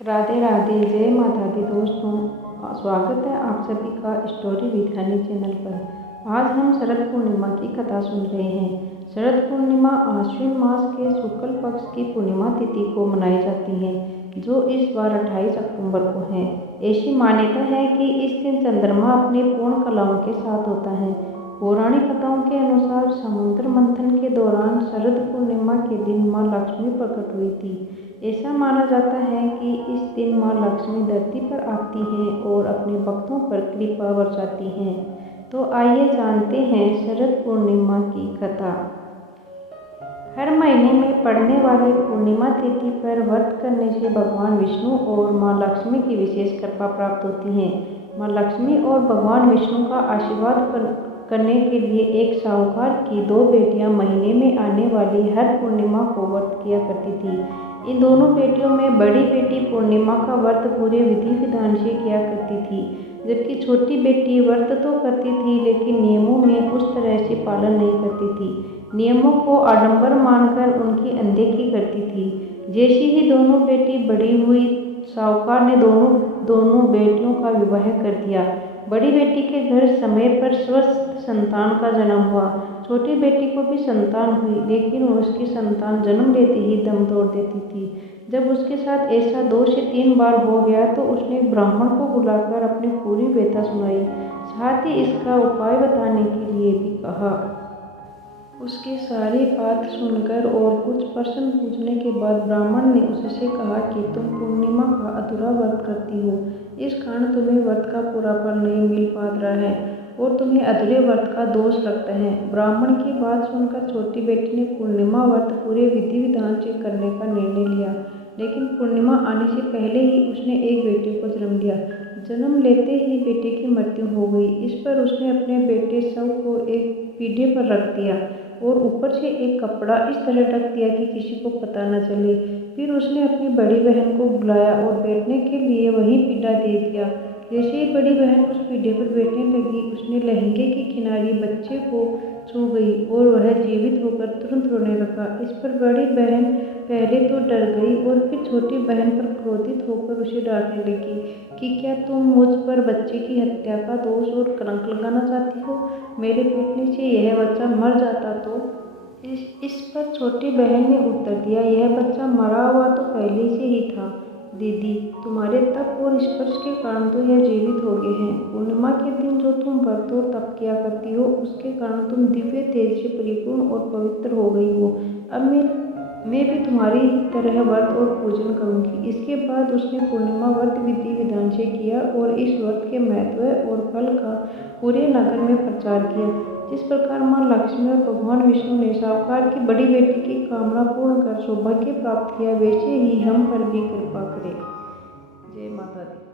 राधे राधे, जय माता दी दोस्तों। स्वागत है आप सभी का स्टोरी विद हनी चैनल पर। आज हम शरद पूर्णिमा की कथा सुन रहे हैं। शरद पूर्णिमा आश्विन मास के शुक्ल पक्ष की पूर्णिमा तिथि को मनाई जाती है, जो इस बार 28 अक्टूबर को है। ऐसी मान्यता है कि इस दिन चंद्रमा अपनी पूर्ण कलाओं के साथ होता है। पौराणिक कथाओं के अनुसार समुद्र मंथन के दौरान शरद पूर्णिमा के दिन माँ लक्ष्मी प्रकट हुई थी। ऐसा माना जाता है कि इस दिन माँ लक्ष्मी धरती पर आती हैं और अपने भक्तों पर कृपा बरसाती हैं। तो आइए जानते हैं शरद पूर्णिमा की कथा। हर महीने में पड़ने वाली पूर्णिमा तिथि पर व्रत करने से भगवान विष्णु और माँ लक्ष्मी की विशेष कृपा प्राप्त होती है। माँ लक्ष्मी और भगवान विष्णु का आशीर्वाद करने के लिए एक साहूकार की दो बेटियां महीने में आने वाली हर पूर्णिमा को व्रत किया करती थी। इन दोनों बेटियों में बड़ी बेटी पूर्णिमा का व्रत पूरे विधि विधान से किया करती थी, जबकि छोटी बेटी व्रत तो करती थी लेकिन नियमों में उस तरह से पालन नहीं करती थी। नियमों को आडंबर मानकर उनकी अनदेखी करती थी। जैसी ही दोनों बेटी बड़ी हुई, साहूकार ने दोनों बेटियों का विवाह कर दिया। बड़ी बेटी के घर समय पर स्वस्थ संतान का जन्म हुआ। छोटी बेटी को भी संतान हुई, लेकिन उसकी संतान जन्म लेते ही दम तोड़ देती थी। जब उसके साथ ऐसा 2 से 3 बार हो गया तो उसने ब्राह्मण को बुलाकर अपनी पूरी व्यथा सुनाई, साथ ही इसका उपाय बताने के लिए भी कहा। उसकी सारी बात सुनकर और कुछ प्रश्न पूछने के बाद ब्राह्मण ने उससे कहा कि तुम पूर्णिमा का अधूरा व्रत करती हो, इस कारण तुम्हें व्रत का पूरा फल नहीं मिल पा रहा है और तुम्हें अधूरे व्रत का दोष लगता है। ब्राह्मण की बात सुनकर छोटी बेटी ने पूर्णिमा व्रत पूरे विधि विधान से करने का निर्णय लिया, लेकिन पूर्णिमा आने से पहले ही उसने एक बेटे को जन्म दिया। जन्म लेते ही बेटे की मृत्यु हो गई। इस पर उसने अपने बेटे शव को एक पीढ़े पर रख दिया और ऊपर से एक कपड़ा इस तरह ढक दिया कि किसी को पता न चले। फिर उसने अपनी बड़ी बहन को बुलाया और बैठने के लिए वही पीढ़ा दे दिया। जैसे ही बड़ी बहन उस पीढ़े पर बैठने लगी, उसने लहंगे की किनारी बच्चे को छू गई और वह जीवित होकर तुरंत रोने लगा। इस पर बड़ी बहन पहले तो डर गई और फिर छोटी बहन पर क्रोधित होकर उसे डांटने लगी कि क्या तुम मुझ पर बच्चे की हत्या का दोष और कलंक लगाना चाहती हो? मेरे पीटने से यह बच्चा मर जाता तो? इस पर छोटी बहन ने उत्तर दिया, यह बच्चा मरा हुआ तो पहले से ही था दीदी, तुम्हारे तप और स्पर्श के कारण तो यह जीवित हो गए हैं। पूर्णिमा के दिन जो तुम व्रत और तप किया करती हो, उसके कारण तुम दिव्य तेज से परिपूर्ण और पवित्र हो गई हो। अब मैं भी तुम्हारी ही तरह व्रत और पूजन करूंगी। इसके बाद उसने पूर्णिमा व्रत विधि विधान से किया और इस व्रत के महत्व और फल का पूरे नगर में प्रचार किया। जिस प्रकार माँ लक्ष्मी और भगवान विष्णु ने साहूकार की बड़ी बेटी की कामना पूर्ण कर सौभाग्य प्राप्त किया, वैसे ही हम पर भी कृपा करें। जय माता दी।